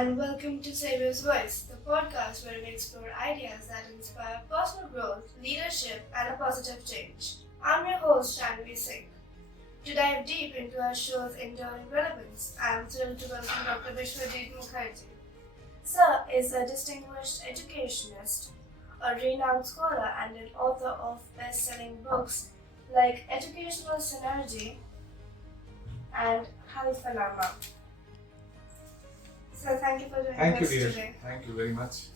and welcome to Savior's Voice, the podcast where we explore ideas that inspire personal growth, leadership, and a positive change. I'm your host, Janhvi Singh. To dive deep into our show's enduring relevance, I am thrilled to welcome Dr. Biswajeet Mukherjee. Sir is a distinguished educationist, a renowned scholar, and an author of best-selling books like Educational Synergy and Health Phenomena. So thank you for joining us today. Thank you very much.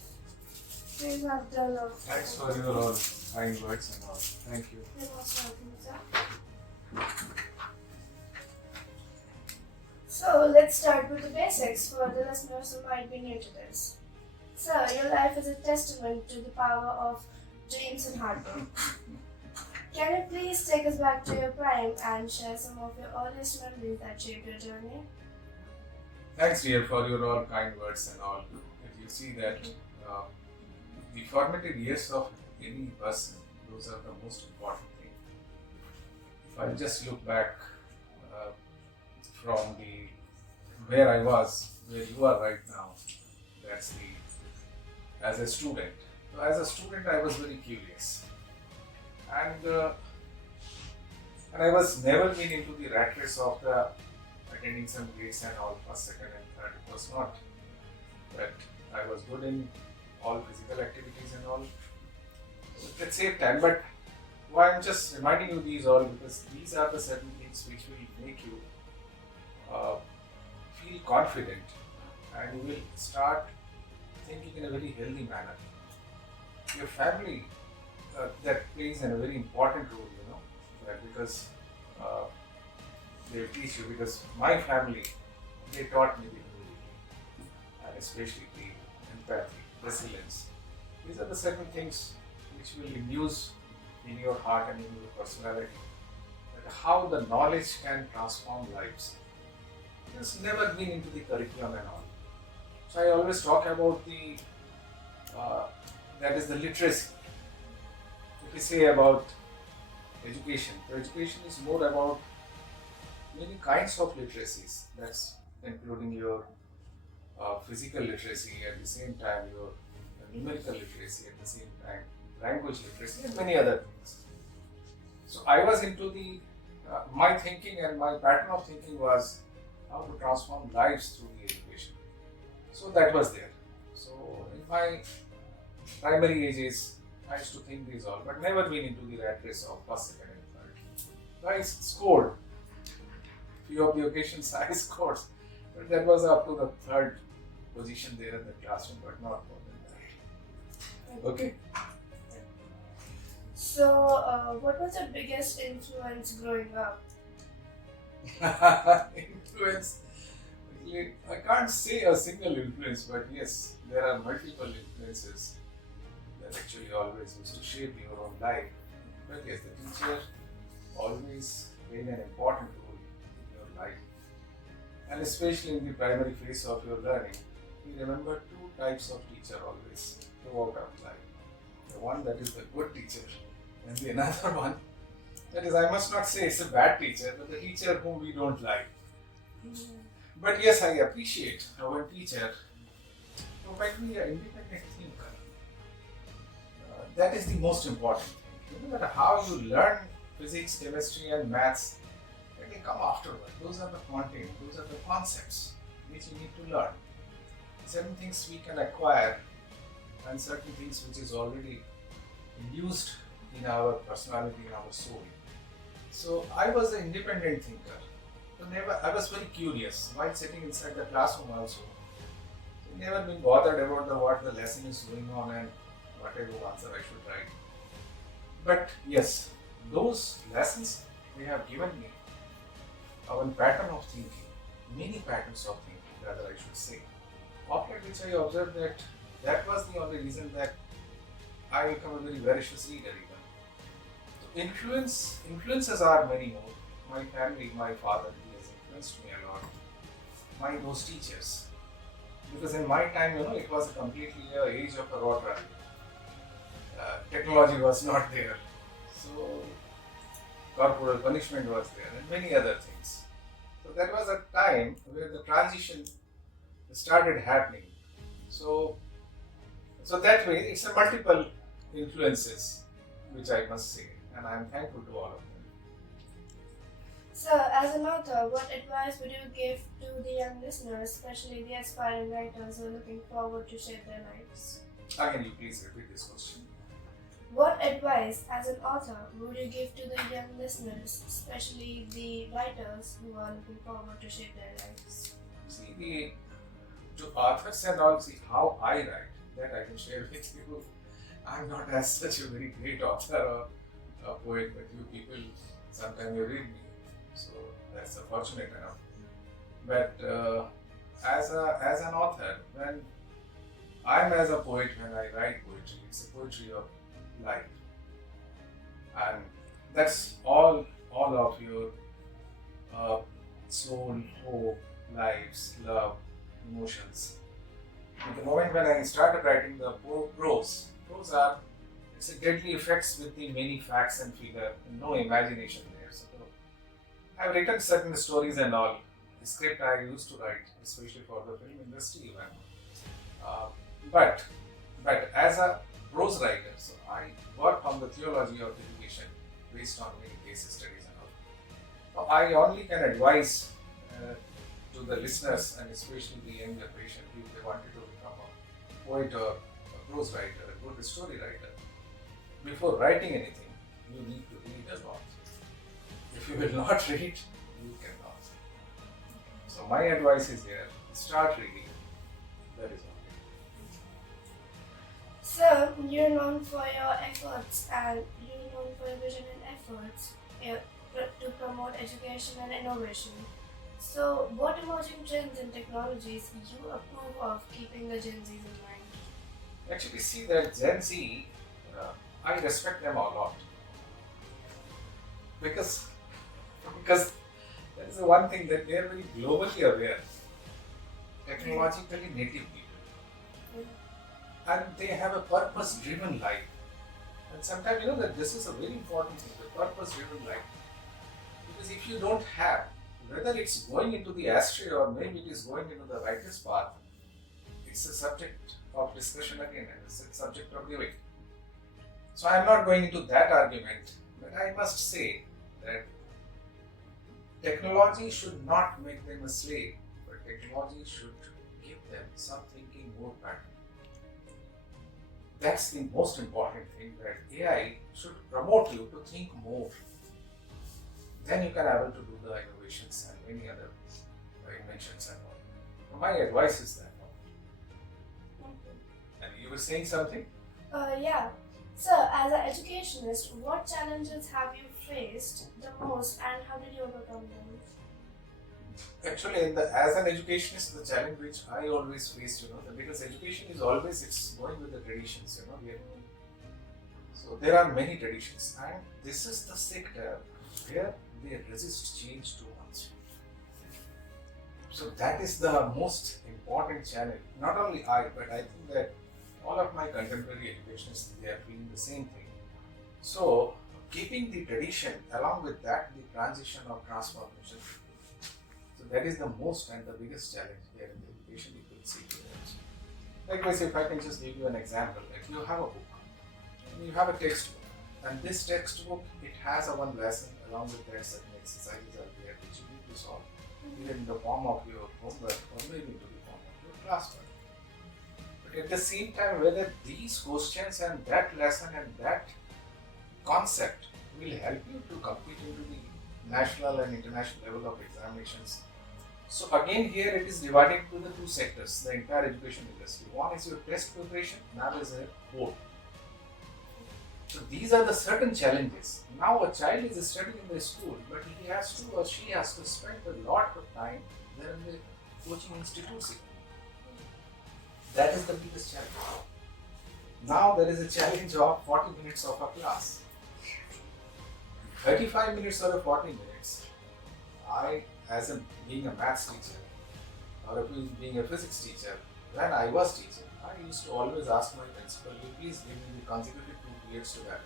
Please have done a Thanks for your all kind words and all. Thank you. You're most welcome, sir. So let's start with the basics for the listeners who might be new to this. Sir, your life is a testament to the power of dreams and hard work. Can you please take us back to your prime and share some of your earliest memories that shaped your journey? Thanks, dear, for your all kind words and all. If you see that the formative years of any person, those are the most important thing. If I just look back from the where I was, where you are right now, that's the as a student. So as a student, I was very curious, and I was never been into the rat race of the attending some grades and all first, second, and third. It was not that I was good in all physical activities and all. At the same time, but why I'm just reminding you these all because these are the certain things which will make you feel confident and you will start thinking in a very healthy manner. Your family that plays a very important role, because they teach you. Because my family, they taught me the humility and especially the empathy, resilience. These are the certain things which will induce in your heart and in your personality that how the knowledge can transform lives. It's never been into the curriculum and all. So I always talk about the that is the literacy. If we say about education, so education is more about many kinds of literacies. That's including your physical literacy, at the same time your numerical literacy, at the same time language literacy, and many other things. So I was into the my thinking and my pattern of thinking was how to transform lives through the education. So that was there. So in my primary ages, I used to think these all, but never been into the rat race of first, second, and third. So I scored. Few of the occasions I scored, but that was up to the third position there in the classroom, but not more than that. Okay. So, what was your biggest influence growing up? Influence. I can't say a single influence, but yes, there are multiple influences that actually always used to shape your own life. But yes, the teacher always played an important role in your life. And especially in the primary phase of your learning, we remember two types of teacher always throughout our life. The one that is the good teacher, and the another one that is, I must not say it's a bad teacher, but the teacher whom we don't like. But yes, I appreciate our teacher who might be an independent thinker. That is the most important thing. No matter how you learn physics, chemistry, and maths, they come afterward. Those are the content, those are the concepts which you need to learn. Certain things we can acquire, and certain things which is already induced in our personality, in our soul. So I was an independent thinker. So I was very curious while sitting inside the classroom also. Never been bothered about what the lesson is going on and whatever answer I should write. But yes, those lessons they have given me our pattern of thinking, many patterns of thinking rather I should say. After which I observed that was the only reason that I become a very voracious reader even. So influences are many more. My family, my father, he has influenced me a lot. Those teachers. Because in my time, it was completely an age of a rot rally. Technology was not there. So corporal punishment was there and many other things. So that was a time where the transition started happening. So, so that way, it's a multiple influences, which I must say, and I'm thankful to all of them. So, as an author, what advice would you give to the young listeners, especially the aspiring writers who are looking forward to shape their lives? Can you please repeat this question? What advice, as an author, would you give to the young listeners, especially the writers who are looking forward to shape their lives? See, to authors and all, see how I write, that I can share with you. I'm not as such a very great author or a poet, but you people, sometimes you read me, so that's fortunate enough. But as an author, when I'm as a poet, when I write poetry, it's a poetry of life, and that's all of your soul, hope, lives, love, emotions. At the moment when I started writing the prose are, it's a deadly effects with the many facts and figure, no imagination there. So I've written certain stories and all. The script I used to write, especially for the film industry even. Uh, but as a prose writer, so I worked on the theology of education based on many case studies and all. Now, I only can advise to the listeners and especially the young generation if they wanted to become a poet or a prose writer, a good story writer. Before writing anything, you need to read a lot. If you will not read, you cannot. So my advice is here: start reading. That is all. So, you're known for your efforts and you're known for your vision and efforts to promote education and innovation. So, what emerging trends and technologies you approve of keeping the Gen Zs in mind? Actually, see that Gen Z, I respect them a lot because that is the one thing that they are very globally aware, technologically native people, and they have a purpose-driven life. And sometimes you know that this is a very important thing, the purpose-driven life. Because if you don't have, whether it's going into the astray or maybe it is going into the righteous path, it's a subject of discussion again, and it's a subject of debate. So I am not going into that argument, but I must say that technology should not make them a slave, but technology should give them some thinking more pattern. That's the most important thing, that AI should promote you to think more. Then you can able to do the innovations and many other inventions and all. So my advice is that. And you were saying something? Yeah. So, as an educationist, what challenges have you faced the most and how did you overcome them? Actually, as an educationist, the challenge which I always faced, because education is always, it's going with the traditions, so there are many traditions, and this is the sector where they resist change too much. So that is the most important challenge. Not only I, but I think that all of my contemporary educationists, they are feeling the same thing. So keeping the tradition, along with that, the transition or transformation. So that is the most and the biggest challenge here in the education you could see today. Likewise, if I can just give you an example, like you have a book, and you have a textbook, and this textbook, it has a one lesson, along with that certain exercises are there which you need to solve, either in the form of your homework or maybe into the form of your classwork. But at the same time, whether these questions and that lesson and that concept will help you to compete into the national and international level of examinations. So again, here it is divided into the two sectors, the entire education industry. One is your test preparation, another is a board. So these are the certain challenges. Now a child is studying in the school, but he has to or she has to spend a lot of time there in the coaching institute. That is the biggest challenge. Now there is a challenge of 40 minutes of a class. 35 minutes or 40 minutes, being a maths teacher or being a physics teacher, when I was teaching, I used to always ask my principal, will you please give me the consecutive 2 periods together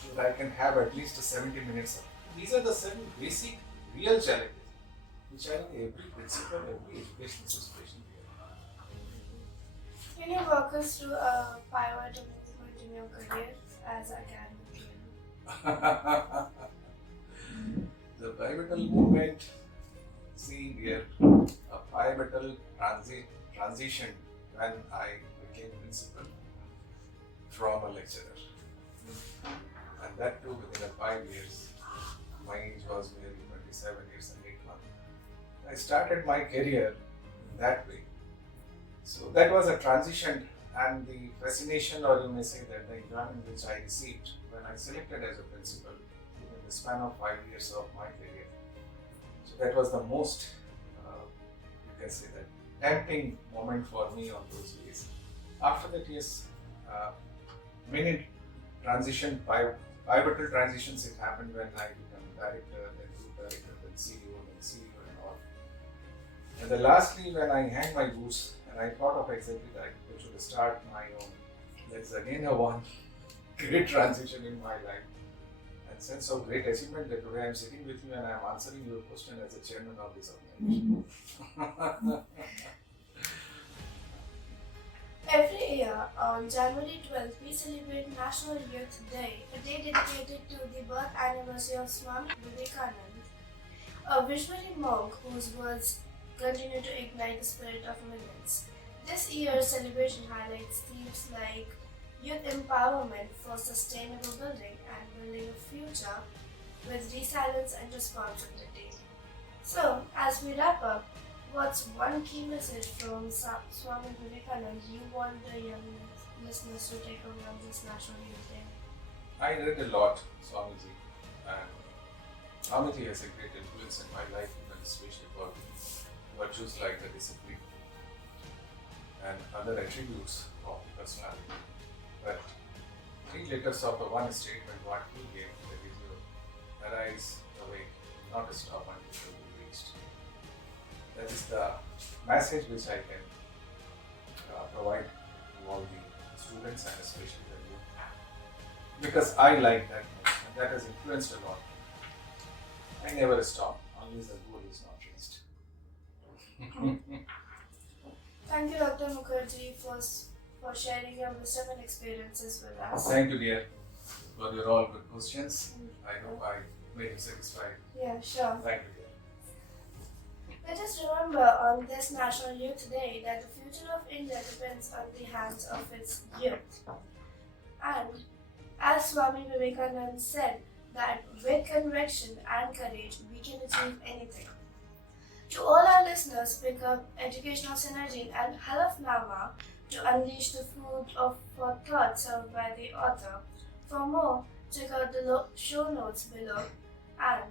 so that I can have at least 70 minutes. These are the 7 basic real challenges which I think every principal, every educational institution Can you walk us through a pivotal movement in your career as a academic? The pivotal movement, see here, a pivotal transition when I became principal from a lecturer. And that too within 5 years. My age was nearly 27 years and 8 months. I started my career in that way. So that was a transition, and the fascination, or you may say that the enjoyment which I received when I selected as a principal within the span of 5 years of my career. So that was the most, you can say that, tempting moment for me on those days. After that, yes, many pivotal transitions it happened when I became director, then group director, then CEO and all. And then lastly, when I hang my boots and I thought of exactly that I should start my own. That's again a one great transition in my life and sense of great achievement that today I am sitting with you and I am answering your question as the chairman of this organization. Every year on January 12th, we celebrate National Youth Day, a day dedicated to the birth anniversary of Swami Vivekananda, a visionary monk whose words continue to ignite the spirit of millions. This year's celebration highlights themes like youth empowerment for sustainable building and building a future with resilience and responsibility. So, as we wrap up, what's one key message from Swami Vivekananda you want the young listeners to take away on this National Youth Day? I read a lot, Swamiji, and Swamiji has a great influence in my life, even especially for virtues like the discipline and other attributes of personality. But 3 letters of the one statement what he gave, that is, you arise, awake, not stop until you be reached. That is the message which I can provide to all the students and especially the youth, because I like that much and that has influenced a lot. I never stop unless the goal is not reached. Thank you, Dr. Mukherjee, for sharing your wisdom and experiences with us. Thank you, dear, for your all good questions. I hope I made you satisfied. Yeah, sure. Thank you, dear. Let us remember on this National Youth Day that the future of India depends on the hands of its youth. And as Swami Vivekananda said, that with conviction and courage, we can achieve anything. To all our listeners, pick up educational synergy and Halafnama to unleash the fruit of for thought served by the author. For more, check out the show notes below. And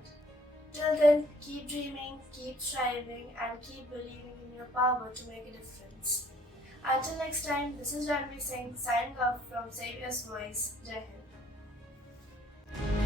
till then, keep dreaming, keep striving, and keep believing in your power to make a difference. Until next time, this is Janhvi Singh signing off from Saviour's Voice. Jai Hind.